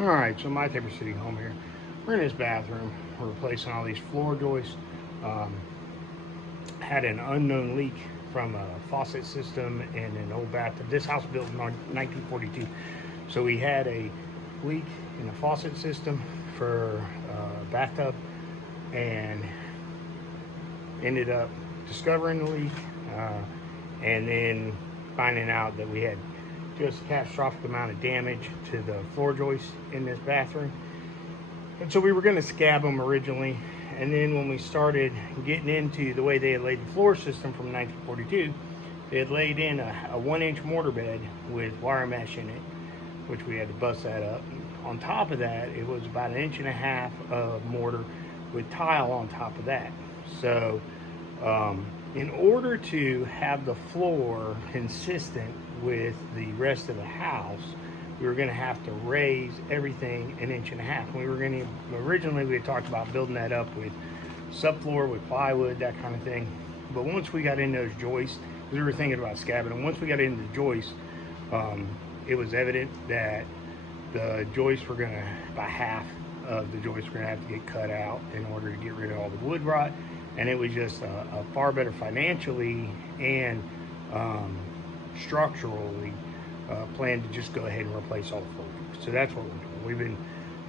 Alright, so my Tabor City home here. We're in this bathroom. We're replacing all these floor joists. Had an unknown leak from a faucet system in an old bathtub. This house was built in 1942. So we had a leak in the faucet system for a bathtub and ended up discovering the leak and then finding out that we had just a catastrophic amount of damage to the floor joists in this bathroom. And so we were going to scab them originally, and then when we started getting into the way they had laid the floor system from 1942, they had laid in a 1-inch mortar bed with wire mesh in it, which we had to bust that up. On top of that, it was about 1.5 inches of mortar with tile on top of that. So in order to have the floor consistent with the rest of the house, we were going to have to raise everything 1.5 inches. We were going to, originally we had talked about building that up with subfloor, with plywood, that kind of thing. But once we got in those joists, we were thinking about scabbing, and once we got into the joists, it was evident that the joists were going to, by half of the joists were going to have to get cut out in order to get rid of all the wood rot. And it was just a far better financially and structurally plan to just go ahead and replace all the floor joists. So that's what we're doing.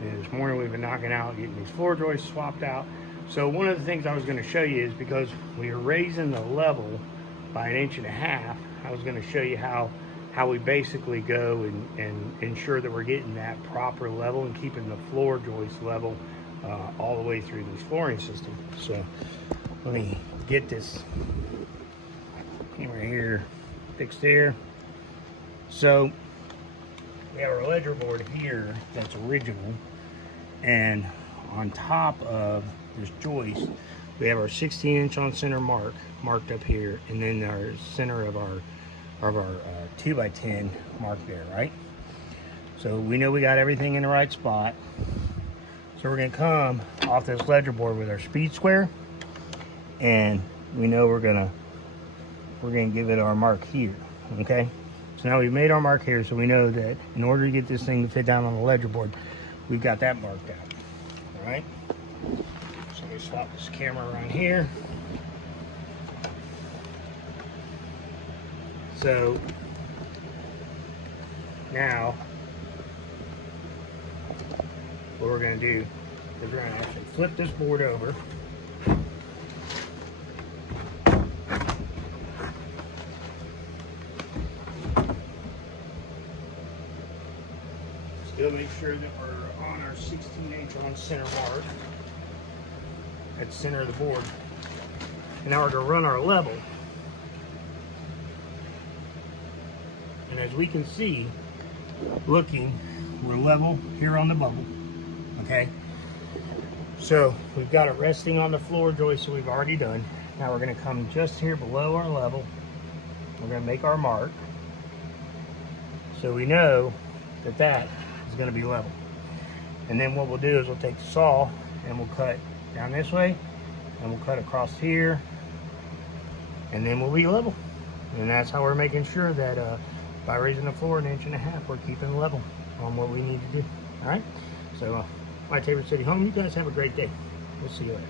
This morning we've been knocking out, getting these floor joists swapped out. So one of the things I was going to show you is, because we are raising the level by 1.5 inches, I was going to show you how we basically go and ensure that we're getting that proper level and keeping the floor joist level all the way through this flooring system. So let me get this camera here fixed there. So we have our ledger board here that's original, and on top of this joist we have our 16-inch on center marked up here, and then our center of our 2x10 marked there, right? So we know we got everything in the right spot. So we're gonna come off this ledger board with our speed square, and we know we're gonna give it our mark here, okay? So now we've made our mark here, so we know that in order to get this thing to fit down on the ledger board, we've got that marked out, all right? So let me swap this camera around here. So now what we're going to do is we're going to actually flip this board over. Still make sure that we're on our 16-inch on center mark at the center of the board. And now we're going to run our level. And as we can see, looking, we're level here on the bubble, okay? So we've got it resting on the floor joist that we've already done. Now we're gonna come just here below our level. We're gonna make our mark, so we know that that is gonna be level. And then what we'll do is we'll take the saw and we'll cut down this way, and we'll cut across here, and then we'll be level. And that's how we're making sure that by raising the floor 1.5 inches, we're keeping level on what we need to do. All right, so my Tabor City home, you guys have a great day. We'll see you later.